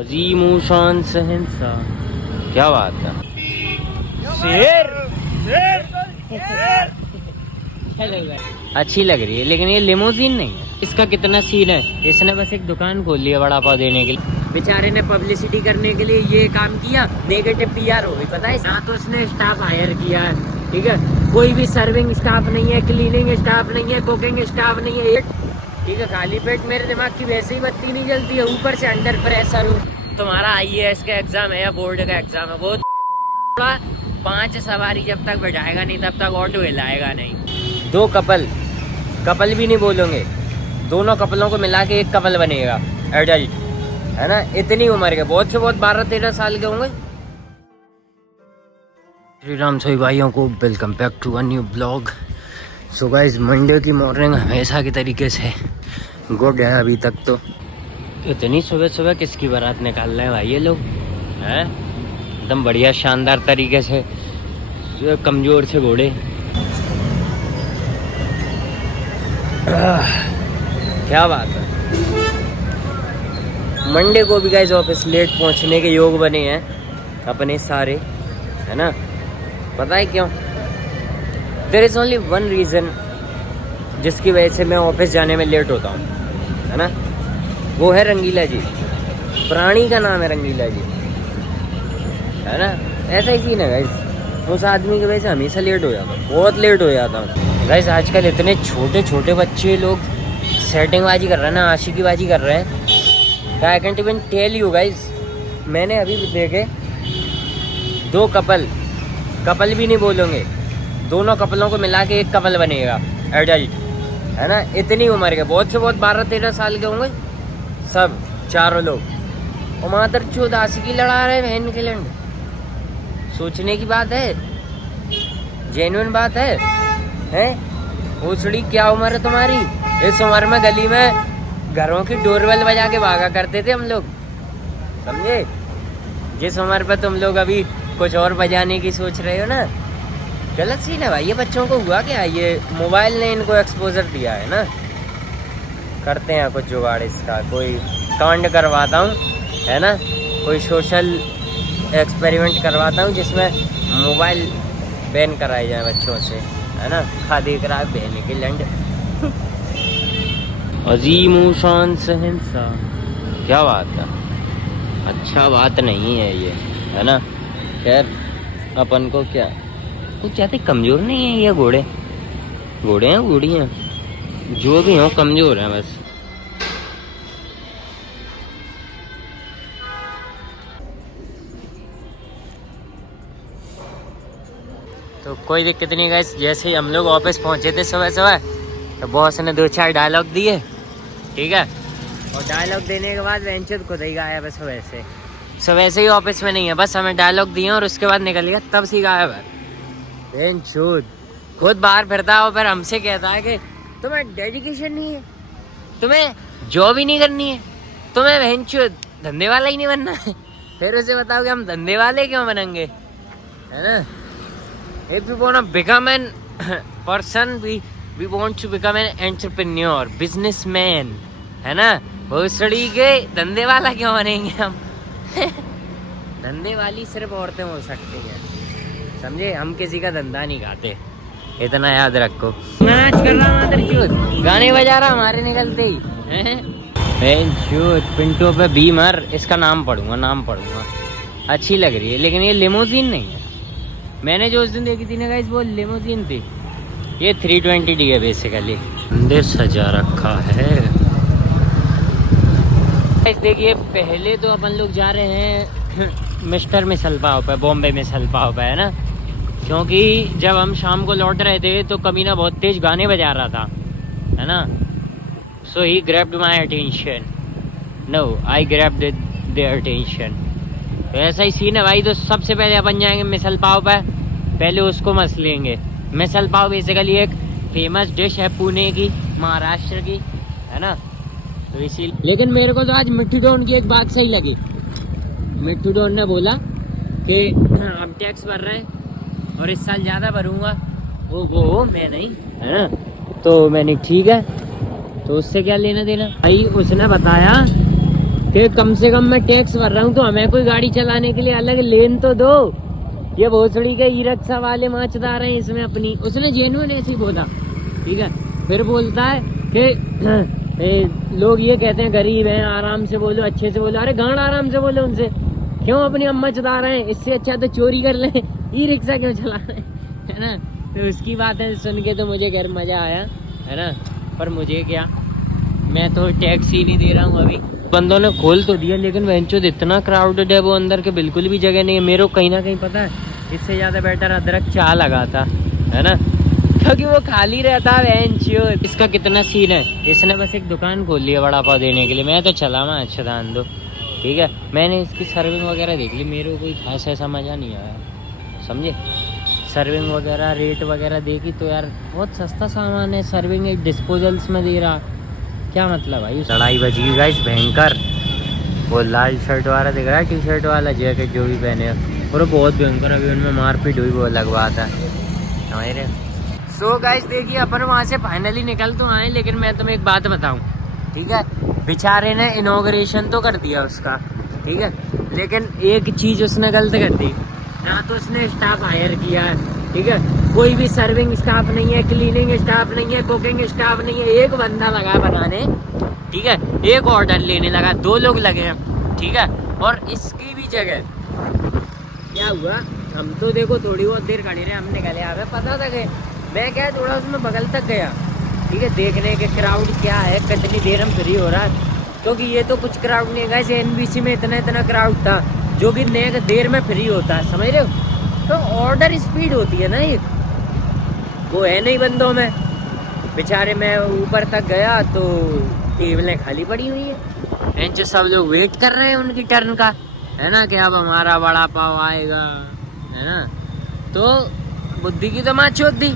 अजीम शान शहंशाह, क्या बात है। शेर अच्छी लग रही है, लेकिन ये लिमोजीन नहीं है। इसका कितना सीन है, इसने बस एक दुकान खोल लिया वड़ा पाव देने के लिए। बेचारे ने पब्लिसिटी करने के लिए ये काम किया, नेगेटिव पीआर हो गई, पता है। ना तो उसने स्टाफ हायर किया है, ठीक है, कोई भी सर्विंग स्टाफ नहीं है, क्लीनिंग स्टाफ नहीं है, कुकिंग स्टाफ नहीं है, ठीक है। खाली पेट मेरे दिमाग की वैसे ही बत्ती नहीं जलती है, ऊपर से अंडर प्रेशर हूँ। तुम्हारा IAS का एग्जाम है या बोर्ड का एग्जाम है, वो 5 सवारी जब तक बैठाएगा नहीं तब तक ऑटो हिलाएगा नहीं। 2 कपल भी नहीं बोलोगे, दोनों कपलों को मिला के एक कपल बनेगा एडल्ट, है ना। इतनी उम्र के, बहुत से बहुत 12-13 साल के होंगे। श्री राम सभी भाइयों को welcome back to a new blog. So guys, Monday की मॉर्निंग हमेशा की तरीके से गुड है। अभी तक तो इतनी सुबह सुबह किसकी बारात निकाल रहे हैं भाई ये लोग, हैं एकदम बढ़िया शानदार तरीके से, कमजोर से घोड़े। क्या बात है। मंडे को भी गाइस ऑफिस लेट पहुंचने के योग बने हैं अपने सारे, है ना। पता है क्यों? There is only one reason जिसकी वजह से मैं ऑफिस जाने में लेट होता हूँ, है ना। वो है रंगीला जी। प्राणी का नाम है रंगीला जी, है ना। ऐसा ही सीन है गाइस, उस आदमी की वजह से हमेशा लेट हो जाता हूँ, बहुत लेट हो जाता हूँ गाइस। आजकल इतने छोटे छोटे बच्चे लोग सेटिंगबाजी कर रहे हैं ना, आशिकीबाजी कर रहे हैं। I can't even tell you guys, मैंने अभी देखे 2 कपल भी नहीं बोलोगे, दोनों कपलों को मिला के एक कपल बनेगा एडल्ट, है ना। इतनी उम्र के, बहुत से बहुत 12-13 साल के होंगे सब, चारों लोग। और मातर चौध आशिकी लड़ा रहे हैं बहन के लंड। सोचने की बात है, जेन्युइन बात है। भोसड़ी क्या उम्र है तुम्हारी? इस उम्र में गली में घरों की डोरबेल बजा के भागा करते थे हम लोग, समझे। जिस उम्र पर तुम लोग अभी कुछ और बजाने की सोच रहे हो ना, गलत सीन है भाई। ये बच्चों को हुआ क्या, ये मोबाइल ने इनको एक्सपोजर दिया है ना। करते हैं कुछ जुगाड़ इसका, कोई कांड करवाता हूँ, है ना, कोई सोशल एक्सपेरिमेंट करवाता हूँ जिसमें मोबाइल बैन कराए जाए बच्चों से, है ना। खादी करा बहने की लंड। अजीम शान शहंशाह, क्या बात है। अच्छा बात नहीं है ये, है ना। खैर अपन को क्या, कुछ ज्यादा कमजोर नहीं है ये घोड़े हैं, घोड़ियाँ जो भी हो कमजोर हैं बस। तो कोई दिक्कत नहीं गाइस। जैसे ही हम लोग ऑफिस पहुंचे थे सुबह सुबह, तो बॉस ने 2-4 डायलॉग दिए, ठीक है। और डायलॉग देने के बाद वेंचर खुद ही गायब है सुबह से। सुबह से ही ऑफिस में नहीं है, बस हमें डायलॉग दिए और उसके बाद निकल गया, तब से गायब है वेंचर। खुद बाहर फिरता है और फिर हमसे कहता है कि तुम्हें डेडिकेशन नहीं है, तुम्हें जॉब ही नहीं करनी है, तुम्हें वेंचर धंधे वाला ही नहीं बनना है। फिर उसे बताओ कि हम धंधे वाले क्यों बनेंगे, है ना। If we want to become an person, we want to become an entrepreneur, businessman, है ना। भोसड़ी के धंधे वाला क्यों बनेंगे हम। धंधे वाली सिर्फ औरतें हो सकती हैं, समझे। हम किसी का धंधा नहीं खाते, इतना याद रखो। नाच कर रहा मादर चोद, गाने बजा रहा हमारे निकलते ही। पिंटो पे बीमर, इसका नाम पढ़ूंगा। अच्छी लग रही है, लेकिन ये लिमोजीन नहीं है। मैंने जो उस दिन देखी थी ना गाइस, वो लिमोजीन थी। ये 320D है बेसिकली। अंदर सजा रखा है। देखिए, पहले तो अपन लोग जा रहे हैं मिस्टर मिसल पाव पे, बॉम्बे मिसल पाव पे, है ना। क्योंकि जब हम शाम को लौट रहे थे तो कमीना बहुत तेज गाने बजा रहा था, है ना। So he grabbed my attention, no I grabbed their attention. तो ऐसा ही सीन है भाई। तो सबसे पहले अपन जाएंगे मिसल पाव पे, पहले उसको मस लेंगे। मिसल पाव बेसिकली एक फेमस डिश है पुणे की, महाराष्ट्र की, है ना। तो इसी, लेकिन मेरे को तो आज मिट्टू डॉन की एक बात सही लगी। मिट्टू डॉन ने बोला कि हम टैक्स भर रहे हैं और इस साल ज़्यादा भरूंगा, वो मैं नहीं, है ना। तो मैंने ठीक है, तो उससे क्या लेना देना भाई। उसने बताया कि कम से कम मैं टैक्स भर रहा हूँ तो हमें कोई गाड़ी चलाने के लिए अलग लेन तो दो। ये भोसड़ी के ई रिक्शा वाले माचदार हैं इसमें अपनी। उसने जेन्युइन ऐसे ही बोला, ठीक है। फिर बोलता है कि लोग ये कहते हैं गरीब हैं, आराम से बोलो, अच्छे से बोलो। अरे गांड आराम से बोलो उनसे, क्यों अपनी अम्मा चला रहे हैं? इससे अच्छा तो चोरी कर लें, ई रिक्शा क्यों चला रहे हैं, है ना। तो उसकी बातें सुन के तो मुझे खैर मज़ा आया, है ना। पर मुझे क्या, मैं तो टैक्स ही नहीं दे रहा हूँ अभी। बंदों ने खोल तो दिया लेकिन वेंचो इतना क्राउडेड है वो, अंदर के बिल्कुल भी जगह नहीं है। मेरे को कहीं ना कहीं पता है इससे ज़्यादा बेटर अदरक चाह लगा था, है ना, क्योंकि वो खाली रहता है वेंचो। इसका कितना सीन है, इसने बस एक दुकान खोल लिया वड़ा पाव देने के लिए। मैं तो चला मैं अच्छा दान दो, ठीक है। मैंने इसकी सर्विंग वगैरह देख ली, मेरे को कोई खास ऐसा मज़ा नहीं आया, समझे। सर्विंग वगैरह रेट वगैरह देखी तो यार बहुत सस्ता सामान है। सर्विंग एक डिस्पोजल्स में दे रहा, क्या मतलब भाई। लड़ाई बच गई गाइस भयंकर। वो लाल शर्ट वाला दिख रहा है, टी शर्ट वाला जैकेट जो भी पहने, और बहुत भयंकर अभी उनमें मारपीट हुई, वो अलग बात है हमारे। सो गाइस देखिए अपन वहाँ से फाइनली निकल तो आए, लेकिन मैं तुम्हें एक बात बताऊँ, ठीक है। बेचारे ने इनॉग्रेशन तो कर दिया उसका, ठीक है, लेकिन एक चीज़ उसने गलत कर दी, ना तो उसने स्टाफ हायर किया है, ठीक है। कोई भी सर्विंग स्टाफ नहीं है, क्लीनिंग स्टाफ नहीं है, कुकिंग स्टाफ नहीं है। एक बंदा लगा बनाने, ठीक है, एक ऑर्डर लेने लगा, 2 लोग लगे हैं, ठीक है। और इसकी भी जगह क्या हुआ, हम तो देखो थोड़ी बहुत देर खड़े रहे, हम निकले आ गए, पता था कि मैं क्या थोड़ा उसमें बगल तक गया, ठीक है, देखने के क्राउड क्या है, कितनी देर हम फ्री हो रहा है। क्योंकि ये तो कुछ क्राउड नहीं है गाइस, एनबीसी में इतना क्राउड था जो कि नेक देर में फ्री होता है, समझ रहे हो। तो ऑर्डर स्पीड होती है ना, एक वो है नहीं बंदों में। बेचारे मैं ऊपर तक गया तो टेबलें खाली पड़ी हुई है, जो सब लोग वेट कर रहे हैं उनकी टर्न का, है ना, कि अब हमारा वड़ा पाव आएगा, है ना। तो बुद्धि की तो माँ चोद दी।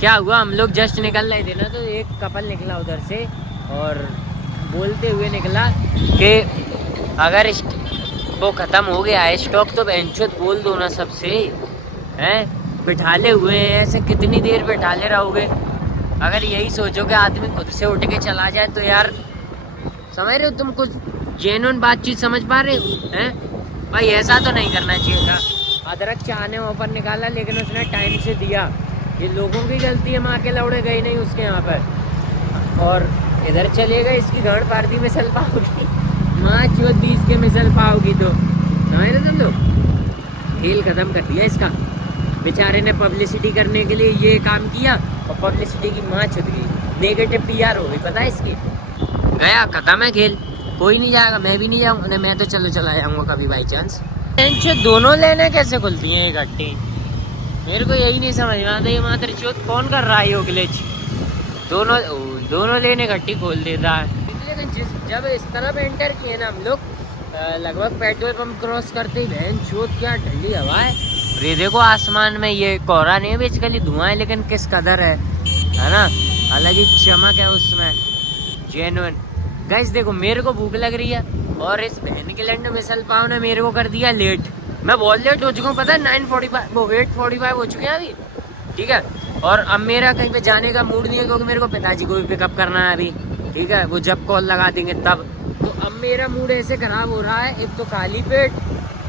क्या हुआ, हम लोग जस्ट निकल रहे थे ना, तो एक कपल निकला उधर से और बोलते हुए निकला कि अगर वो ख़त्म हो गया है स्टॉक तो बेंचोत बोल दो ना सबसे, हैं बिठाले हुए हैं ऐसे, कितनी देर बिठाले रहोगे। अगर यही सोचो कि आदमी खुद से उठ के चला जाए तो यार, समझ रहे हो तुम, कुछ जेन्युइन बातचीत समझ पा रहे हो, हैं भाई। ऐसा तो नहीं करना चाहिए था। अदरक चाहने ऑफर निकाला लेकिन उसने टाइम से दिया, ये लोगों की गलती है, माँ के लौड़े गई नहीं उसके यहाँ पर। और इधर चले गए, इसकी गांड पार दी मिसल पाओगी, माँ चौथ 20 के मिसल पाओगी तो, समझ रहे तुम लोग। खेल खत्म कर दिया इसका, बेचारे ने पब्लिसिटी करने के लिए ये काम किया और पब्लिसिटी की माँ छुट गई, नेगेटिव PR हो गई, पता है इसकी। गया खत्म है खेल, कोई नहीं जाएगा, मैं भी नहीं जाऊँगा, मैं तो चलो चला जाऊँगा कभी बाई चांस। दोनों लेने कैसे खुलती हैं इकट्ठी, मेरे को यही नहीं समझ में आता। ये मात्र चौथ कौन कर रहा है यो ग्लिच, दोनों लेने इकट्ठी खोल देता है। लेकिन जब इस तरफ एंटर किए ना हम लोग, लगभग पेट्रोल पंप क्रॉस करते ही बहन चोट क्या ठंडी हवा है। ये देखो आसमान में ये कोहरा नहीं है बेसिकली, धुआं है, लेकिन किस कदर है ना, अलग ही चमक है उसमें, जेन्युइन। गाइस देखो मेरे को भूख लग रही है और इस बहन के लंड मिसल पाव ने मेरे को कर दिया लेट। मैं बहुत लेट हो चुका हूँ, पता है 9:45 वो 8:45 हो चुके हैं अभी, ठीक है। और अब मेरा कहीं पे जाने का मूड नहीं है, क्योंकि मेरे को पिताजी को भी पिकअप करना है अभी, ठीक है, वो जब कॉल लगा देंगे तब। तो अब मेरा मूड ऐसे खराब हो रहा है, एक तो खाली पेट,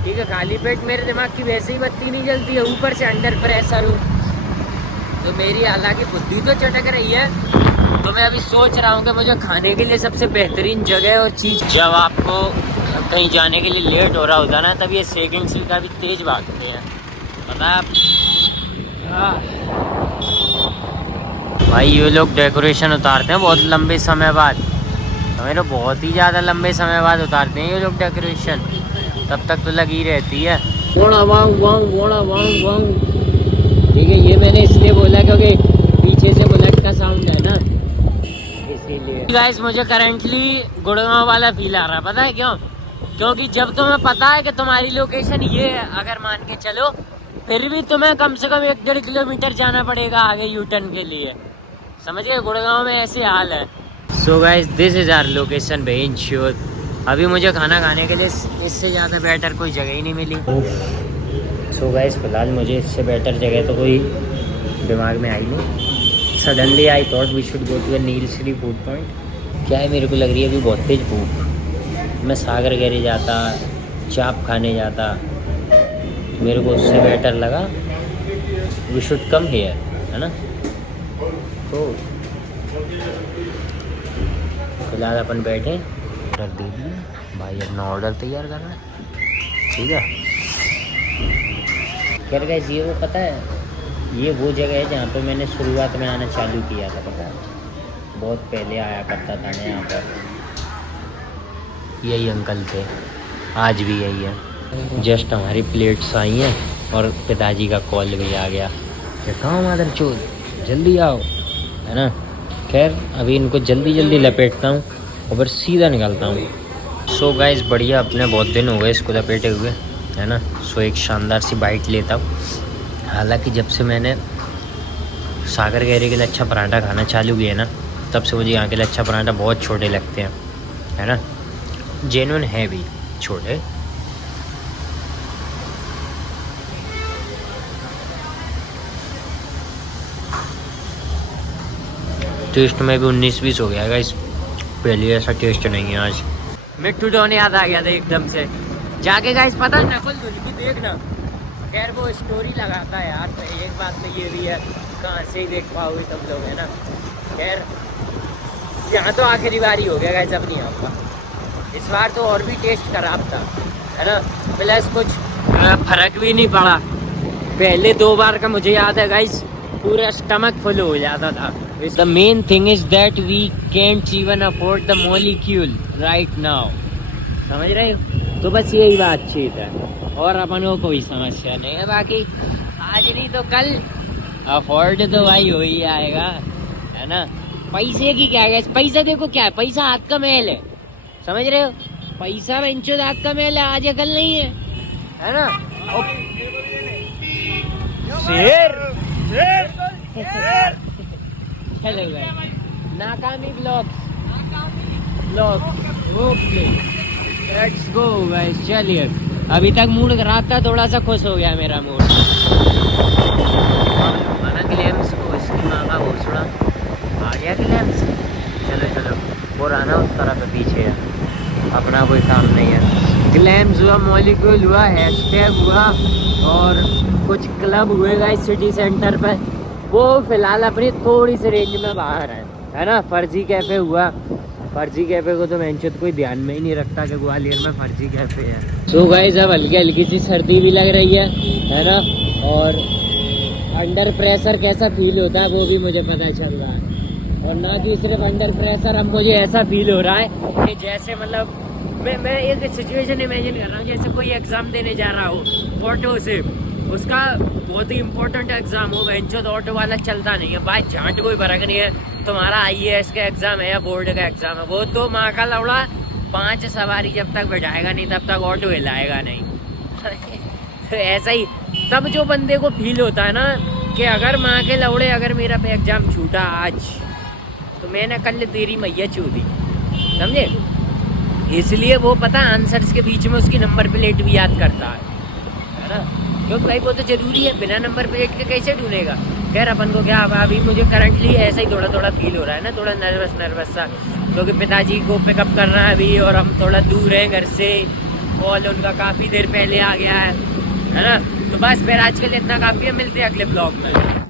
ठीक है, खाली पेट, मेरे दिमाग की वैसे ही बत्ती नहीं जलती है, ऊपर से अंडर प्रेशर हूँ, तो मेरी हालांकि बुद्धि तो चटक रही है। तो मैं अभी सोच रहा हूँ कि मुझे खाने के लिए सबसे बेहतरीन जगह और चीज़, जब आपको कहीं जाने के लिए लेट हो रहा होता ना, तब ये सेकंड सी का भी तेज भागते हैं, पता है भाई। ये लोग डेकोरेशन उतारते हैं बहुत लंबे समय बाद, मेरे बहुत ही ज़्यादा लंबे समय बाद उतारते हैं ये लोग डेकोरेशन, तब तक तो लगी रहती है। ठीक है, ये मैंने इसलिए बोला क्योंकि पीछे से बुलेट का साउंड है ना, इसीलिए। गाइस मुझे करंटली गुड़गांव वाला फील आ रहा है, पता है क्यों? क्योंकि जब तुम्हें पता है कि तुम्हारी लोकेशन ये है, अगर मान के चलो, फिर भी तुम्हें कम से कम 1-1.5 किलोमीटर जाना पड़ेगा आगे यूटर्न के लिए, समझिए। गुड़गांव में ऐसे हाल है। So guys this is our location बेन श्योर। अभी मुझे खाना खाने के लिए इससे ज़्यादा बेटर कोई जगह ही नहीं मिली। सो गाइस फिलहाल मुझे इससे बेटर जगह तो कोई दिमाग में आई नहीं। Suddenly I thought we should go to a Neel Shree food point. क्या है, मेरे को लग रही है अभी बहुत तेज भूख, मैं सागर गैरी जाता, चाप खाने जाता, मेरे को उससे बेटर लगा वी शुड कम हियर, है ना। तो फिलहाल अपन बैठे, ऑर्डर दे दिए भाई, अपना ऑर्डर तैयार करना है, ठीक है। खैर गाइस ये वो पता है, ये वो जगह है जहाँ पे मैंने शुरुआत में आना चालू किया था, पता है, बहुत पहले आया करता था मैं यहाँ पर। यही अंकल थे, आज भी यही है। जस्ट हमारी प्लेट्स आई हैं और पिताजी का कॉल भी आ गया कि कहाँ मादर चोद, जल्दी आओ, है ना। खैर अभी इनको जल्दी जल्दी लपेटता हूँ और फिर सीधा निकलता हूँ। सो गाइस बढ़िया, अपने बहुत दिन हो गए इसको लपेटे हुए, है ना। सो एक शानदार सी बाइट लेता हूँ। हालांकि जब से मैंने सागर गहरे के लच्छा पराठा खाना चालू किया ना, तब से मुझे यहाँ के लच्छा पराठा बहुत छोटे लगते हैं, है ना। जेन्युइन है भी छोटे। टेस्ट में भी 19-20 हो गया गाइस, पहले ऐसा टेस्ट नहीं है आज। मिट्टू डॉन याद आ गया था एकदम से जाके गाइस, पता है नकुल धुल की देखना। खैर वो स्टोरी लगाता है यार, तो एक बात तो ये भी है, कहाँ से ही देख पाओगे तब लोग, है ना। खैर यहाँ तो आखिरी बारी हो गया गाइस अपनी यहाँ का, इस बार तो और भी टेस्ट खराब था, है ना। प्लस कुछ फर्क भी नहीं पड़ा, पहले 2 बार का मुझे याद है गाइस, पूरा स्टमक फुल हो जाता था। The main thing is that we can't even afford the molecule right now, समझ रहे हो। तो बस यही बातचीत है और अपन को कोई समस्या नहीं है, बाकी आज नहीं तो कल अफोर्ड तो भाई हो ही आएगा, है ना। पैसे की क्या है, पैसा देखो क्या है, पैसा हाथ का मैल है, समझ रहे हो। पैसा बेंचो हाथ का मैल है, आज कल नहीं है ना। शेर चलो भाई, नाकामी blog okay, let's go guys. चलिए अभी तक मूड खराब था, थोड़ा सा खुश हो गया मेरा मूड। ग्लैम्स को इसकी माँ का घोसड़ा आ गया ग्लैम्स। चलो चलो, वो रहना उस तरह पे पीछे है, अपना कोई काम नहीं है। ग्लैम्स हुआ, मॉलिक्यूल हुआ, हैशटैग हुआ और कुछ क्लब हुए गाइस सिटी सेंटर पे, वो फिलहाल अपनी थोड़ी सी रेंज में बाहर है ना। फर्जी कैफ़े हुआ, फर्जी कैफ़े को तो मैंने कोई ध्यान में ही नहीं रखता कि ग्वालियर में फर्जी कैफ़े है। सो गाइस अब हल्की हल्की सी सर्दी भी लग रही है ना, और अंडर प्रेशर कैसा फील होता है वो भी मुझे पता चल रहा है। और ना कि सिर्फ अंडर प्रेशर, अब मुझे ऐसा फील हो रहा है कि जैसे मतलब मैं एक सिचुएशन इमेजिन कर रहा हूँ, जैसे कोई एग्ज़ाम देने जा रहा हो ऑटो से, उसका बहुत ही इंपॉर्टेंट एग्जाम हो, बेंचो तो ऑटो वाला चलता नहीं है भाई, झांट कोई फर्क नहीं है, तुम्हारा IAS का एग्जाम है या बोर्ड का एग्जाम है, वो तो माँ का लौड़ा 5 सवारी जब तक बैठाएगा नहीं तब तक ऑटो हिलाएगा नहीं। तो ऐसा ही तब जो बंदे को फील होता है ना कि अगर माँ के लौड़े अगर मेरा पे एग्जाम छूटा आज तो मैंने कल तेरी मैया छूटी, समझे। इसलिए वो पता आंसर्स के बीच में उसकी नंबर प्लेट भी याद करता है ना, क्योंकि भाई वो तो जरूरी है, बिना नंबर प्लेट के कैसे ढूंढेगा। खैर अपन को क्या, अभी मुझे करंटली ऐसा ही थोड़ा थोड़ा फील हो रहा है ना, थोड़ा नर्वस सा, क्योंकि पिताजी को पिकअप करना है अभी और हम थोड़ा दूर हैं घर से, कॉल उनका काफ़ी देर पहले आ गया है ना। तो बस फिर आज के लिए इतना काफ़ी है, मिलते हैं अगले ब्लॉग में।